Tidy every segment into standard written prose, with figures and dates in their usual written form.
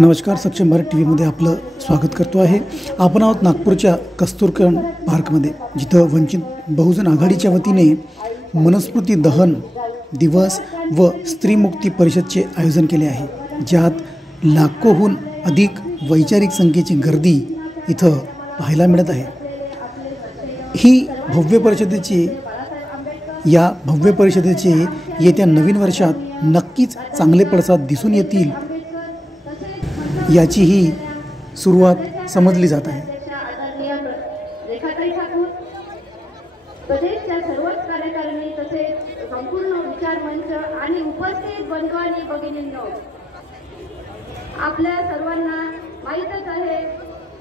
नमस्कार, सक्षम भारत टीव्हीमध्ये आपलं स्वागत करतो आहे। आपण आहोत नागपूरच्या कस्तुरकण पार्कमध्ये, जिथं वंचित बहुजन आघाडीच्या वतीने मनुस्मृती दहन दिवस व स्त्री मुक्ती परिषदचे आयोजन केले आहे, ज्यात लाखोहून अधिक वैचारिक संख्येची गर्दी इथं पाहायला मिळत आहे। ही भव्य परिषदेचे येत्या नवीन वर्षात नक्कीच चांगले पडसाद दिसून येतील याची ही सुरुवात समजली जात आहे। प्रदेशच्या सर्वच कार्यकारिणी तसेच संपूर्ण विचार मंच आणि उपस्थित बंधू आणि भगिनींनो, आपल्या सर्वांना माहीतच आहे,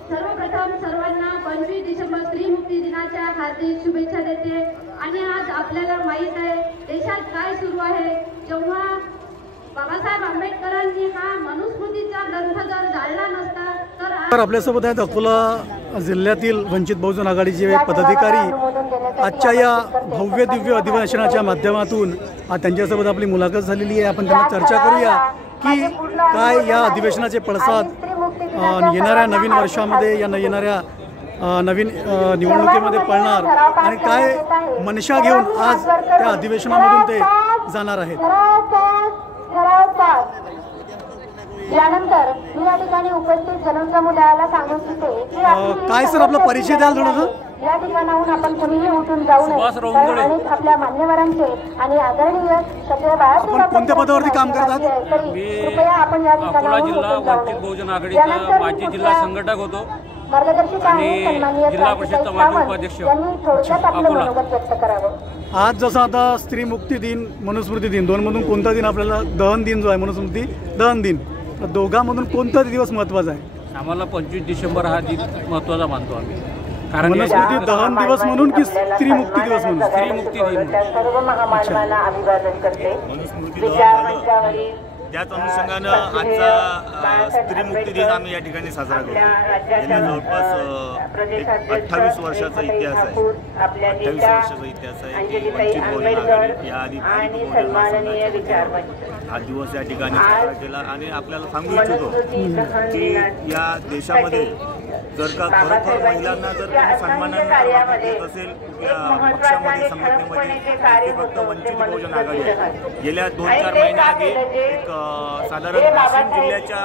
सर्वप्रथम सर्वांना 25 डिसेंबर स्त्री मुक्ती दिनाच्या हार्दिक शुभेच्छा देते। आणि आज आपल्याला माहीत आहे देशात काय सुरू आहे। जेव्हा बाबासाहेब आंबेडकरांनी हा मनुस्मृतीचा ग्रंथ जर जाळला नसता तर आपल्यासोबत आहेत अकोला जिल्ह्यातील वंचित बहुजन आघाडीचे पदाधिकारी। आजच्या या भव्य दिव्य अधिवेशनाच्या माध्यमातून त्यांच्यासोबत आपली मुलाखत झालेली आहे। आपण त्यांना चर्चा करूया की काय या अधिवेशनाचे पडसाद येणाऱ्या नवीन वर्षामध्ये येणाऱ्या नवीन निवडणुकीमध्ये पडणार आणि काय मनशा घेऊन आज त्या अधिवेशनामधून ते जाणार आहेत। यानंतर मी या ठिकाणी उपस्थित जनसमुदायाला सांगू इच्छिते की काय सर आपला परिचय द्याल थोडंसं। या ठिकाणाहून आपण कुणीही उठून जाऊ नये आणि आपल्या मान्यवरांचे आणि आदरणीय क्षत्रिय बाळासाहेब कोणत्या पदावरती काम करतात? कृपया आपण या ठिकाणाहून जिल्हा वंचित बहुजन आघाडीचा माजी जिल्हा संघटक होतो मार्गदर्शक आणि सन्माननीय जिल्हा परिषदचा माजी उपाध्यक्ष यांनी थोडक्यात आपलं मनोगत व्यक्त करावं। आज जसं आता स्त्री मुक्ती दिन, मनुस्मृती दिन, दोनमधून कोणता दिन आपल्याला दहन दिन जो आहे मनुस्मृती दहन दिन, दोघांमधून कोणता दिवस महत्त्वाचा आहे? आम्हाला 25 डिसेंबर हा दिन महत्त्वाचा मानतो आम्ही, कारण मनुस्मृती दहन दिवस म्हणून की स्त्री मुक्ती दिवस म्हणून? स्त्री मुक्ती दिन सर्व महामानवांना अभिवादन करते। विचार मंचावरील त्याच अनुषंगानं आजचा स्त्री मुक्ती दिन आम्ही या ठिकाणी साजरा करतो। गेल्या जवळपास 28 वर्षाचा इतिहास आहे। 28 वर्षाचा इतिहास आहे की वंचित बहुजन आघाडी याआधी हा दिवस या ठिकाणी साजरा केला। आणि आपल्याला सांगू इच्छितो की या देशामध्ये जर का खरोखर महिलांना जर सन्मानाने देत असेल पक्षामध्ये संघटनेमध्ये ते फक्त वंचित बहुजन आघाडी आहे। गेल्या 2-4 महिन्याआधी एक साधारण वाशिम जिल्ह्याच्या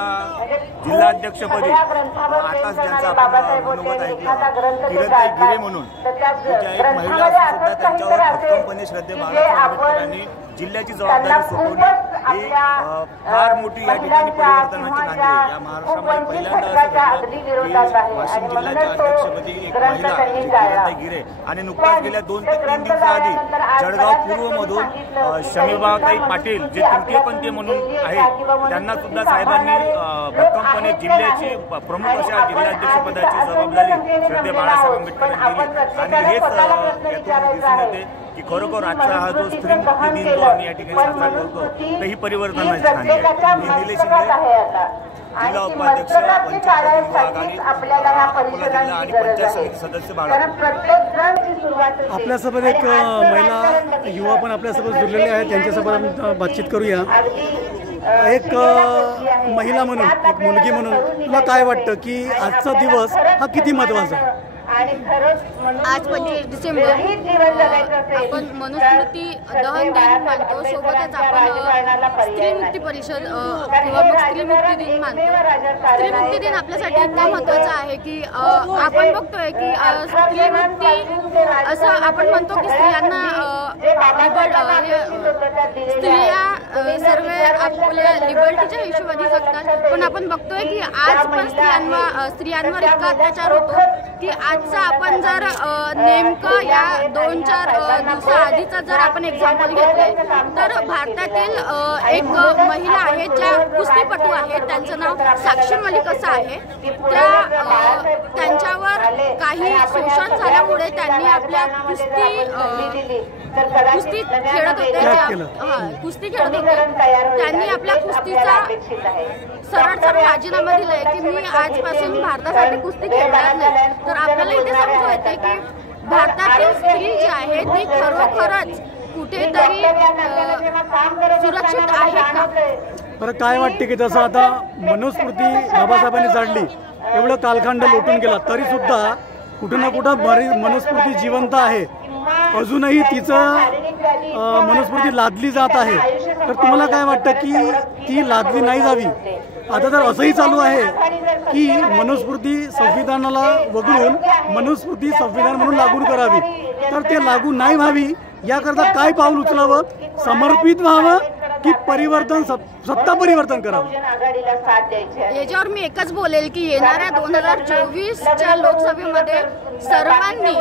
जिल्हाध्यक्षपदी आताच ज्यांचा आपण मनोगत ऐकलं किरणताई गिरे म्हणून, त्या एक महिला सुद्धा त्यांच्यावर भक्कमपणे श्रद्धे बाळासाहेब आंबेडकरांनी जिल्ह्याची जबाबदारी सोपवली। ही फार मोठी या ठिकाणी परिवर्तनाची नांदी आहे। या महाराष्ट्रामध्ये पहिल्यांदा असं घडलं की वाशिम जिल्ह्याच्या अध्यक्षपदी एक महिला किरणताई गिरे आणि नुकताच गेल्या 2 ते 3 दिवसाआधी जळगाव पूर्वमधून शमीबाताई पाटील जे तृतीयपंथीय म्हणून आहेत त्यांना सुद्धा साहेबांनी भक्कमपणे जिल्ह्याची प्रमुख अशा जिल्हाध्यक्षपदाची जबाबदारी श्रद्धे बाळासाहेब आंबेडकरांनी दिली। आणि हेच यातून दिसून येते की खरोखर आजचा हा जो स्त्री मुक्ती दिन जो आम्ही या ठिकाणी साजरा करतो तर ही परिवर्तनाची नांदी आहे। मी निलेश शिंदे, जिल्हा उपाध्यक्ष वंचित बहुजन आघाडी अकोला जिल्हा आणि पंचायत समिती सदस्य बाळापूर। आपल्यासोबत एक महिला युवा पण आपल्यासोबत जुळलेले आहेत, त्यांच्यासोबत आपण बातचीत करूया। एक महिला म्हणून, एक मुलगी म्हणून तुला काय वाटतं की आजचा दिवस हा किती महत्त्वाचा आहे? आज 25 डिसेंबर आपण मनुस्मृती दहन दिन मानतो, सोबतच आपण स्त्री मुक्ती परिषद किंवा मग स्त्री मुक्ती दिन मानतो। स्त्री मुक्ती दिन आपल्यासाठी इतका महत्त्वाचा आहे की आपण बघतोय की स्त्री मुक्ती असं आपण म्हणतो की स्त्रियांना स्त्रिया सर्व आपल्या लिबर्टीच्या हिशोबाने जगतात, पण आपण बघतोय की आज पण स्त्रियांवर इतका अत्याचार होतो की आजचा आपण जर नेमकं या 2-4 दिवसाआधीचा जर आपण एक्झाम्पल घेतलंय तर भारतातील एक महिला आहे ज्या कुस्तीपटू आहेत, त्यांचं नाव साक्षी मलिक असं आहे। त्यांच्यावर काही शोषण झाल्यामुळे त्यांनी आपल्या कुस्ती खेळत होते त्यांनी आपल्या कुस्तीचा सरळ राजीनामा दिलाय की मी आजपासून भारतासाठी कुस्ती खेळणार नाही। तर आपल्याला इथे समजून येते की भारतातील स्त्री जी आहे ती खरोखरच कुठेतरी सुरक्षित आहे का? बरं काय वाटते की जसं आता मनुस्मृती बाबासाहेबांनी जाडली, एवढं कालखंड लोटून गेला तरी सुद्धा कुठं ना कुठं मनुस्मृती जिवंत आहे, अजूनही तिचं मनुस्मृती लादली जात आहे. तर तुम्हाला काय वाटतं की ती लादली नाही जावी? आता तर असंही चालू आहे की मनुस्मृती संविधानाला वगळून मनुस्मृती संविधान म्हणून लागू करावी, तर ते लागू नाही व्हावी याकरता काय पाऊल उचलावं? समर्पित व्हावं की परिवर्तन, सत्ता परिवर्तन करावं? याच्यावर मी एकच बोलेल की येणाऱ्या 2024च्या लोकसभेमध्ये सर्वांनी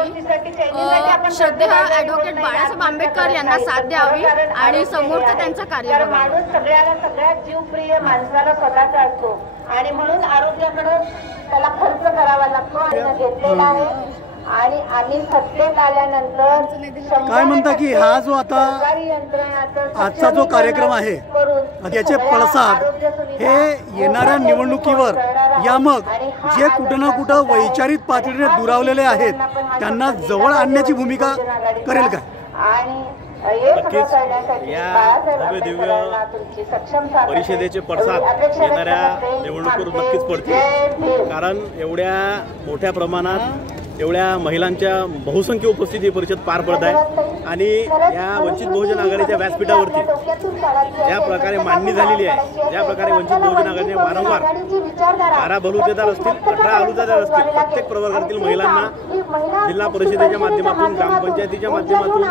श्रद्धेय ॲडव्होकेट बाळासाहेब आंबेडकर यांना साथ द्यावी आणि समोरचं त्यांचं कार्य बघावं. सगळ्यात जीवप्रिय माणसाला स्वतःचा असतो आणि म्हणून आरोग्याकडे त्याला खर्च करावा लागतो आणि घेतलेला आहे. आणि आम्ही सत्तेत आल्यानंतर काय म्हणता की हा जो आता आजचा जो कार्यक्रम आहे त्याचे पडसाद हे येणाऱ्या निवडणुकीवर या मग जे कुठं ना कुठं वैचारिक पातळीने दुरावलेले आहेत त्यांना जवळ आणण्याची भूमिका करेल का? नक्कीच या भव्य दिव्य परिषदेचे पडसाद येणाऱ्या निवडणुकीवर नक्कीच पडतील. कारण एवढ्या मोठ्या प्रमाणात एवढ्या महिलांच्या बहुसंख्य उपस्थिती परिषद पार पडत आहे आणि या वंचित बहुजन आघाडीच्या व्यासपीठावरती ज्या प्रकारे मांडणी झालेली आहे, ज्या प्रकारे वंचित बहुजन आघाडीने वारंवार 12 बलुतेदार असतील, 18 आलुतेदार असतील, प्रत्येक प्रवर्गातील महिलांना जिल्हा परिषदेच्या माध्यमातून, ग्रामपंचायतीच्या माध्यमातून,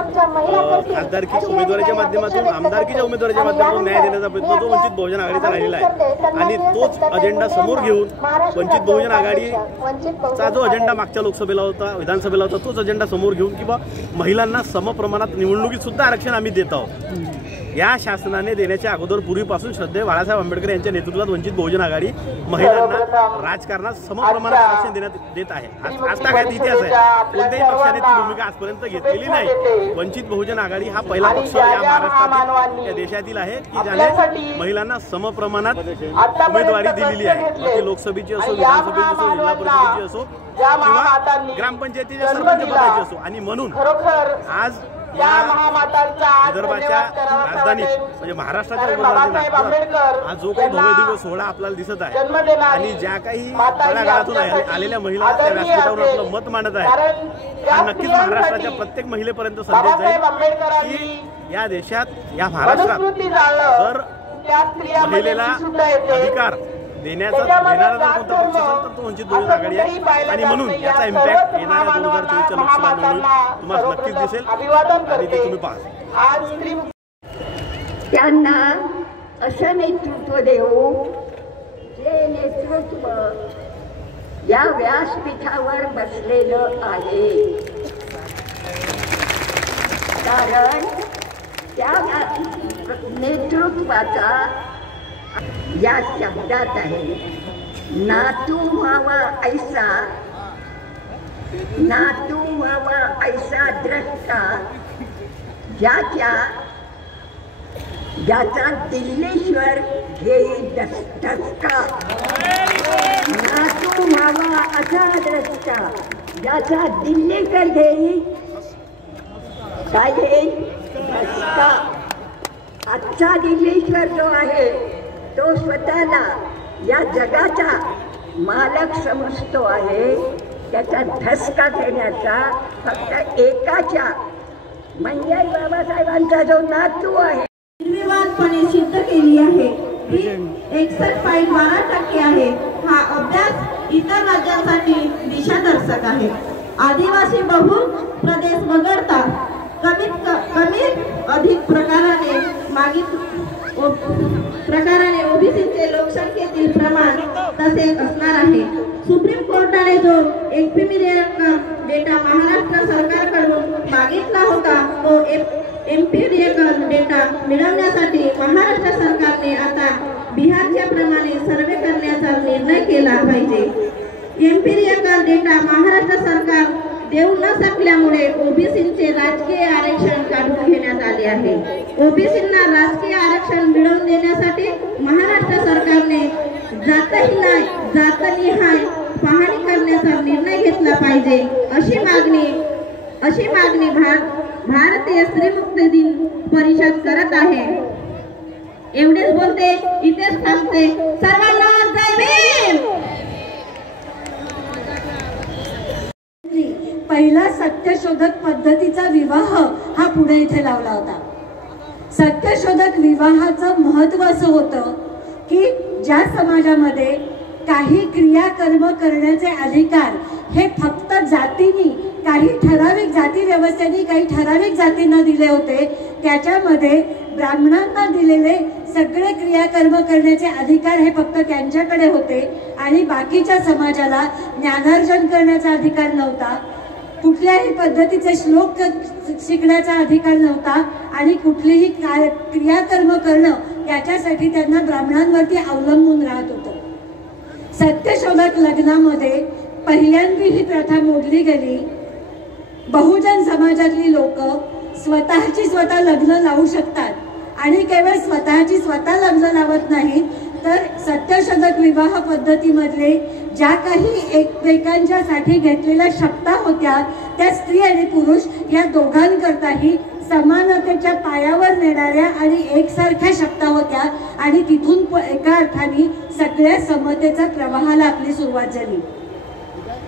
खासदारकीच्या उमेदवाराच्या माध्यमातून, आमदारकीच्या उमेदवाराच्या माध्यमातून न्याय देण्याचा प्रयत्न तो वंचित बहुजन आघाडीचा राहिलेला आहे. आणि तोच अजेंडा समोर घेऊन वंचित बहुजन आघाडीचा जो अजेंडा मागच्या लोकसभेला होता, विधानसभेला होता, तोच अजेंडा समोर घेऊन किंवा महिलांना समप्रमाणात निवडणुकीत सुद्धा आरक्षण आम्ही देत आहोत. या शासनाने देण्याच्या अगोदर पूर्वीपासून श्रद्धेय बाळासाहेब आंबेडकर यांच्या नेतृत्वात वंचित बहुजन आघाडी महिलांना राजकारणात समप्रमाणात आरक्षण देत आहे. आता काय इतिहास आहे, कोणत्याही पक्षाने ती भूमिका आजपर्यंत घेतलेली नाही. वंचित बहुजन आघाडी हा पहिला पक्ष या महाराष्ट्रातील, या देशातील आहे की ज्याने महिलांना समप्रमाणात उमेदवारी दिलेली आहे. ती लोकसभेची असो, विधानसभेची असो, जिल्हा परिषदेची असो किंवा ग्रामपंचायतीच्या सरपंच पदाची असो. आणि म्हणून आज या विदर्भाच्या राजधानीत म्हणजे महाराष्ट्राच्या आज जो काही भव्य दिव्य सोहळा आपल्याला दिसत आहे आणि ज्या काही तळागाळातून आलेल्या महिला त्या व्यासपीठावर आपलं मत मांडत आहेत, हा नक्कीच महाराष्ट्राच्या प्रत्येक महिलेपर्यंत संदेश जाईल की या देशात, या महाराष्ट्रात जर महिलेला अधिकार देणारा जर कोणता पक्ष असेल तर तो वंचित बहुजन आघाडी आहे. आणि म्हणून याचा इम्पॅक्ट येणाऱ्या 2024च्या लोकसभा निवडणुकीत तुम्हाला नक्कीच दिसेल आणि ते तुम्ही पाहा. त्यांना असं नेतृत्व देऊ जे नेतृत्व या व्यासपीठावर बसलेलं आहे. कारण त्या नेतृत्वाचा या शब्दात आहे, नातू व्हावा ऐसा, नातू व्हावा ऐसा द्रष्टा ज्याचा दिल्लीश्वर घेई धसका. नातू व्हावा असा द्रष्टा ज्याचा दिल्लीकर घेई काय घेई धसका. आजचा दिल्लीश्वर जो आहे तो स्वतःला या जगाचा मालक समजतो आहे. त्याचा धसका घेण्याचा फक्त एकाच्या म्हणजे बाबासाहेबांचा जो नातू आहे निर्विवादपणे सिद्ध केली आहे की 61.12% आहे. हा अभ्यास इतर राज्यांसाठी दिशादर्शक आहे. आदिवासी बहुल प्रदेश वगळता कमीत अधिक प्रकाराने ओबीसीचे लोकसंख्येतील प्रमाण तसे असणार आहे. सुप्रीम कोर्टाने जो एम्पिरिकल डेटा महाराष्ट्र सरकारकडून मागितला होता तो एम्पिरिकल डेटा मिळवण्यासाठी महाराष्ट्र सरकारने आता बिहारच्या प्रमाणे सर्वे करण्याचा निर्णय केला पाहिजे. एम्पिरिकल डेटा महाराष्ट्र सरकार देऊ न शकल्यामुळे ओबीसींचे राजकीय आरक्षण काढून घेण्यात आले आहे. ओबीसींना राजकीय आरक्षण मिळवून देण्यासाठी महाराष्ट्र सरकारने जातनिहाय पाहणी करण्याचा निर्णय घेतला पाहिजे अशी मागणी भारतीय स्त्री मुक्ती दिन परिषद करत आहे. एवढेच बोलते, इथेच थांबते. सर्वांना जय भीम. पहिला सत्यशोधक पद्धतीचा विवाह हा पुणे इथे लावला होता. सत्यशोधक विवाहाचं महत्त्व असं होतं की ज्या समाजामध्ये काही क्रियाकर्म करण्याचे अधिकार हे फक्त जातींनी, काही ठराविक जाती व्यवस्थेने काही ठराविक जातींना दिले होते, त्याच्यामध्ये ब्राह्मणांना दिलेले सगळे क्रियाकर्म करण्याचे अधिकार हे फक्त त्यांच्याकडे होते आणि बाकीच्या समाजाला ज्ञानार्जन करण्याचा अधिकार नव्हता, कुठल्याही पद्धतीचे श्लोक शिकण्याचा अधिकार नव्हता आणि कुठलीही क्रियाकर्म करणं याच्यासाठी त्यांना ब्राह्मणांवरती अवलंबून राहत होतं. सत्यशोधक लग्नामध्ये पहिल्यांदा ही प्रथा मोडली गेली. बहुजन समाजातली लोक स्वतःची स्वतः लग्न लावू शकतात आणि केवळ स्वतःची स्वतः लग्न लावत नाही तर सत्यशोधक विवाह पद्धतीमधले ज्या काही एकमेकांच्यासाठी घेतलेल्या शपथा होत्या त्या स्त्री आणि पुरुष या दोघांकरताही समानतेच्या पायावर नेणाऱ्या आणि एकसारख्या शपथा होत्या आणि तिथून एका अर्थाने सगळ्या समतेच्या प्रवाहाला आपली सुरुवात झाली.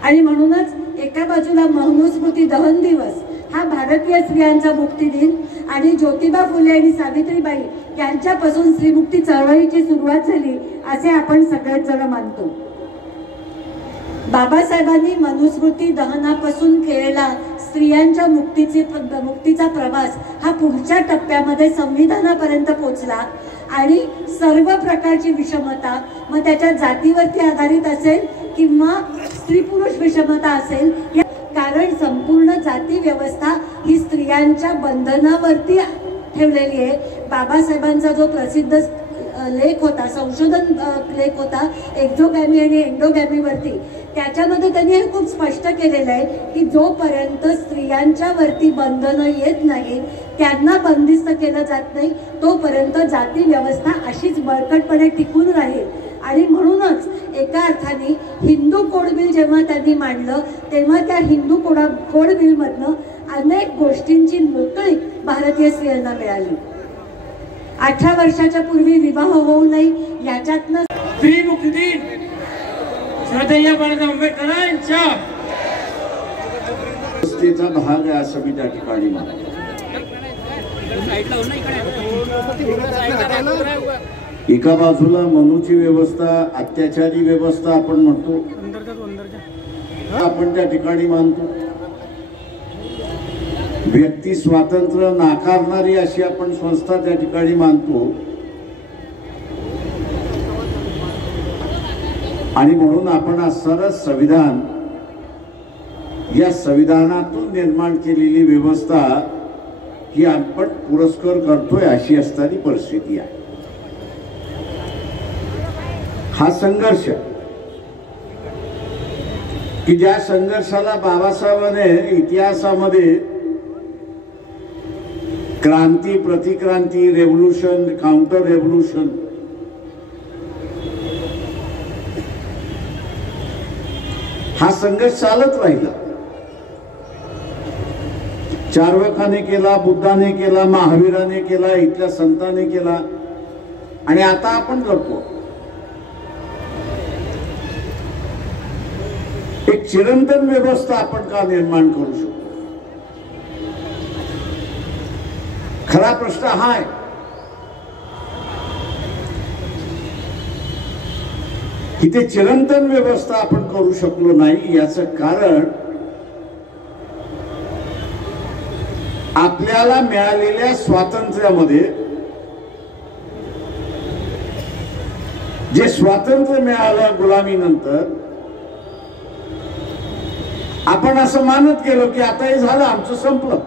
आणि म्हणूनच एका बाजूला मनुस्मृती दहन दिवस हा भारतीय स्त्रियांचा मुक्ती दिन आणि ज्योतिबा फुले आणि सावित्रीबाई यांच्यापासून स्त्रीमुक्ती चळवळीची सुरुवात झाली असे आपण सगळेच जण मानतो. बाबासाहेबांनी मनुस्मृती दहनापासून केलेला स्त्रियांच्या मुक्तीचा प्रवास हा पुढच्या टप्प्यामध्ये संविधानापर्यंत पोहोचला आणि सर्व प्रकारची विषमता, मग त्याच्या जातीवरती आधारित असेल किंवा स्त्री पुरुष विषमता असेल, कारण संपूर्ण जाती व्यवस्था ही स्त्रियांच्या बंधनावरती ठेवलेली आहे. बाबासाहेबांचा जो प्रसिद्ध लेख होता, संशोधन लेख होता एक्झोगॅमी आणि एंडोगॅमीवरती, त्याच्यामध्ये त्यांनी हे खूप स्पष्ट केलेलं आहे की जोपर्यंत स्त्रियांच्या वरती बंधनं येत नाही, त्यांना बंदिस्त केलं जात नाही, तोपर्यंत जाती व्यवस्था अशीच बळकटपणे टिकून राहील. आणि म्हणूनच एका अर्थाने हिंदू कोड बिल जेव्हा त्यांनी मांडलं तेव्हा त्या हिंदू कोड बिलमधनं अनेक गोष्टींची मोकळीक भारतीय स्त्रियांना मिळाली. 18 वर्षाच्या पूर्वी विवाह होऊ नये याच्यातनं स्त्रीमुक्ती दिन श्रद्धेय बाळासाहेब आंबेडकरांच्या व्यवस्थेचा भाग आहे असं मी त्या ठिकाणी मानतो. एका बाजूला मनुची व्यवस्था, अत्याचारी व्यवस्था आपण म्हणतो, आपण त्या ठिकाणी मानतो. व्यक्ती स्वातंत्र्य नाकारणारी अशी आपण संस्था त्या ठिकाणी मानतो. आणि म्हणून आपण असणारं संविधान, या संविधानातून निर्माण केलेली व्यवस्था ही आपण पुरस्कार करतोय अशी असणारी परिस्थिती आहे. हा संघर्ष की ज्या संघर्षाला बाबासाहेबांनी इतिहासामध्ये क्रांती, प्रतिक्रांती, रेव्होल्यूशन, काउंटर रेव्होल्यूशन, हा संघर्ष चालत राहिला. चार्वाकाने केला, बुद्धाने केला, महावीराने केला, इथल्या संतांनी केला आणि आता आपण करतो. एक चिरंतन व्यवस्था आपण का निर्माण करू शकतो? खरा प्रश्न हा आहे. की ते चिरंतन व्यवस्था आपण करू शकलो नाही याचं कारण आपल्याला मिळालेल्या स्वातंत्र्यामध्ये जे स्वातंत्र्य मिळालं गुलामीनंतर, आपण असं मानत गेलो की आता हे झालं, आमचं संपलं.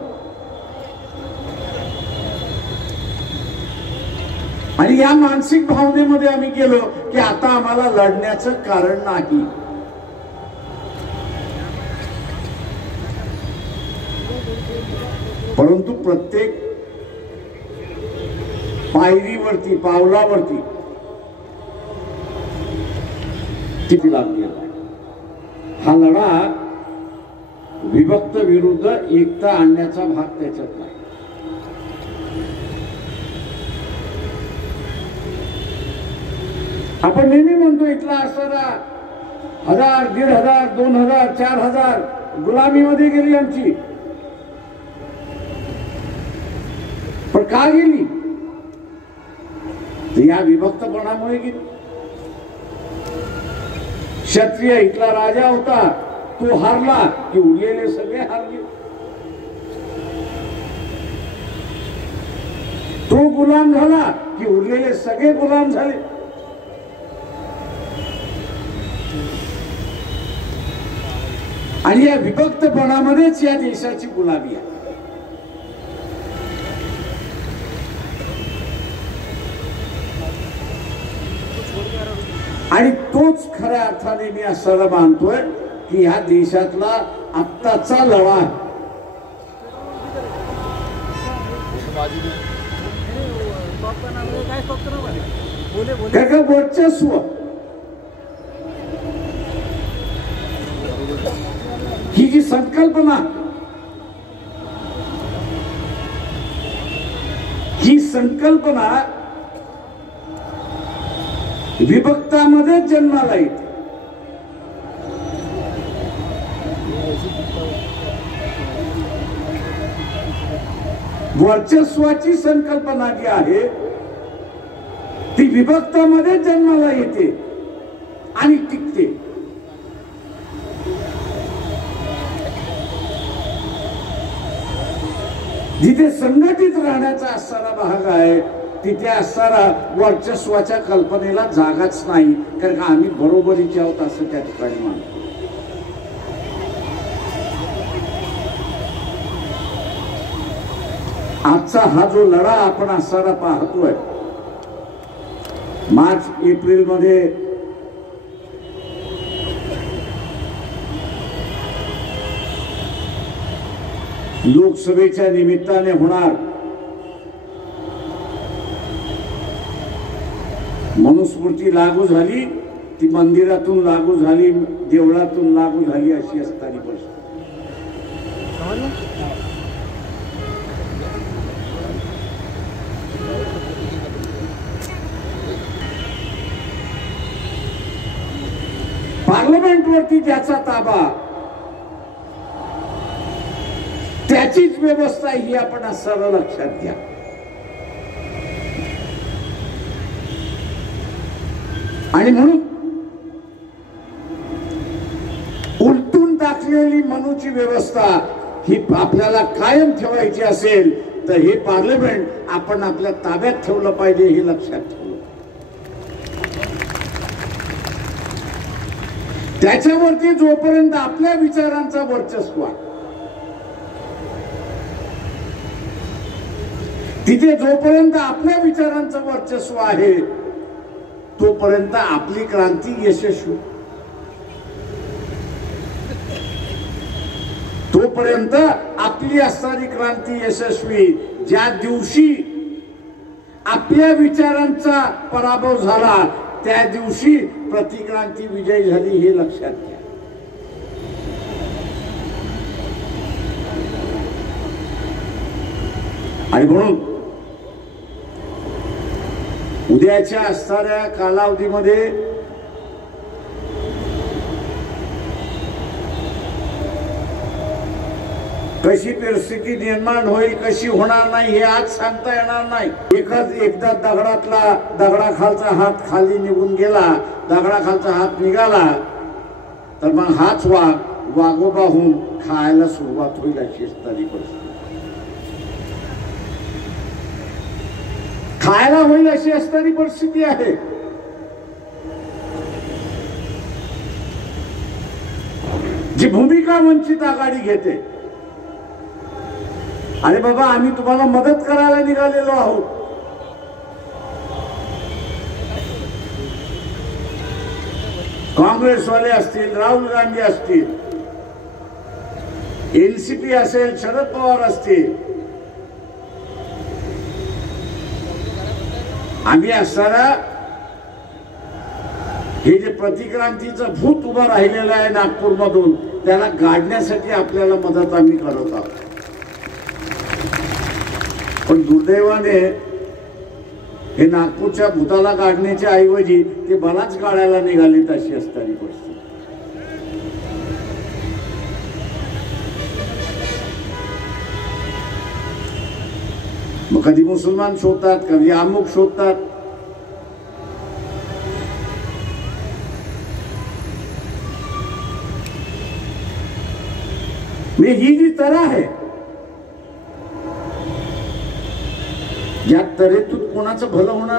आणि या मानसिक भावनेमध्ये आम्ही गेलो की आता आम्हाला लढण्याचं कारण नाही. परंतु प्रत्येक पायरीवरती, पावलावरती किती लागलेला आहे. हा लढा विभक्त विरुद्ध एकता आणण्याचा भाग त्याच्यात नाही. आपण नेहमी म्हणतो इथला असणारा 1000, 1500, 2000, 4000 गुलामीमध्ये गेली आमची, पण का गेली? या विभक्तपणामुळे गेली. क्षत्रिय इथला राजा होता, तो हारला की उरलेले सगळे हारले. तो गुलाम झाला की उरलेले सगळे गुलाम झाले. आणि या विभक्तपणामध्येच या देशाची गुलामी आहे. आणि तोच खऱ्या अर्थाने मी असं मानतोय की ह्या देशातला आत्ताचा लढा आहे. का वर्चस्व ही जी संकल्पना, ही संकल्पना विभक्तामध्ये जन्माला येते. वर्चस्वाची संकल्पना जी आहे ती विभक्तामध्ये जन्माला येते आणि टिकते. जिथे संघटित राहण्याचा असणारा भाग आहे तिथे असणारा वर्चस्वाच्या कल्पनेला जागाच नाही, कारण आम्ही बरोबरीचे आहोत असं त्या ठिकाणी मानतो. आजचा हा जो लढा आपण असणारा पाहतोय, मार्च एप्रिल मध्ये लोकसभेच्या निमित्ताने होणार, मनुस्मृती लागू झाली, ती मंदिरातून लागू झाली, देवळातून लागू झाली अशी असताना परिस्थिती. पार्लमेंटवरती ज्याचा ताबा त्याचीच व्यवस्था ही आपण सर्व लक्षात घ्या. आणि म्हणून उलटून टाकलेली मनूची व्यवस्था ही आपल्याला कायम ठेवायची असेल तर हे पार्लमेंट आपण आपल्या ताब्यात ठेवलं पाहिजे, हे लक्षात ठेवलं. त्याच्यावरती जोपर्यंत आपल्या विचारांचा वर्चस्व आहे, तिथे जोपर्यंत आपल्या विचारांचं वर्चस्व आहे तोपर्यंत आपली क्रांती यशस्वी, तोपर्यंत आपली असणारी क्रांती यशस्वी. ज्या दिवशी आपल्या विचारांचा पराभव झाला त्या दिवशी प्रतिक्रांती विजय झाली, हे लक्षात घ्या. आणि म्हणून उद्याच्या असणाऱ्या कालावधीमध्ये कशी परिस्थिती निर्माण होईल, कशी होणार नाही हे आज सांगता येणार नाही. एकदा दगडाखालचा हात खाली निघून गेला, दगडाखालचा हात निघाला तर मग हाच वाघोबा होऊन खायला सुरुवात होईल अशी असणारी परिस्थिती, खायला होईल अशी असणारी परिस्थिती आहे. जी भूमिका वंचित आघाडी घेते, अरे बाबा आम्ही तुम्हाला मदत करायला निघालेलो आहोत, काँग्रेसवाले असतील, राहुल गांधी असतील, एनसीपी असेल, शरद पवार असतील, आम्ही असताना हे जे प्रतिक्रांतीचं भूत उभं राहिलेलं आहे नागपूरमधून त्याला गाडण्यासाठी आपल्याला मदत आम्ही करत आहोत. पण दुर्दैवाने हे नागपूरच्या भूताला काढण्याच्या ऐवजी ते मलाच काढायला निघालेत अशी असणारी परिस्थिती. मग कधी मुसलमान शोधतात, कधी अमुक शोधतात. मी ही जी तरा आहे, या तरेतून कोणाचं भलं होणार